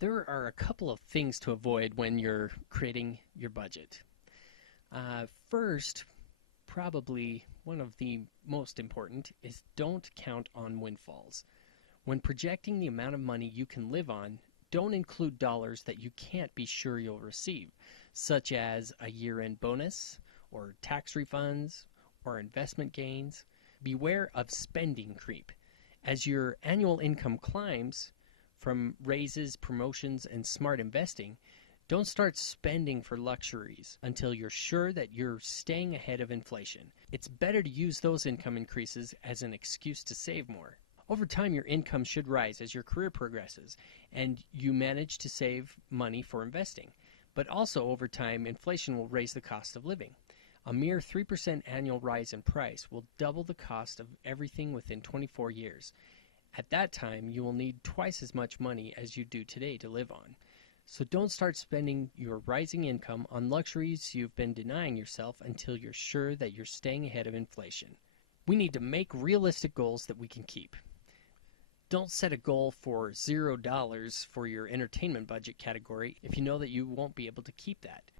There are a couple of things to avoid when you're creating your budget. First, probably one of the most important is don't count on windfalls. When projecting the amount of money you can live on, don't include dollars that you can't be sure you'll receive, such as a year end bonus, or tax refunds, or investment gains. Beware of spending creep. As your annual income climbs from raises, promotions, and smart investing, don't start spending for luxuries until you're sure that you're staying ahead of inflation. It's better to use those income increases as an excuse to save more. Over time, your income should rise as your career progresses and you manage to save money for investing. But also, over time, inflation will raise the cost of living. A mere 3% annual rise in price will double the cost of everything within 24 years. At that time, you will need twice as much money as you do today to live on. So don't start spending your rising income on luxuries you've been denying yourself until you're sure that you're staying ahead of inflation. We need to make realistic goals that we can keep. Don't set a goal for $0 for your entertainment budget category if you know that you won't be able to keep that.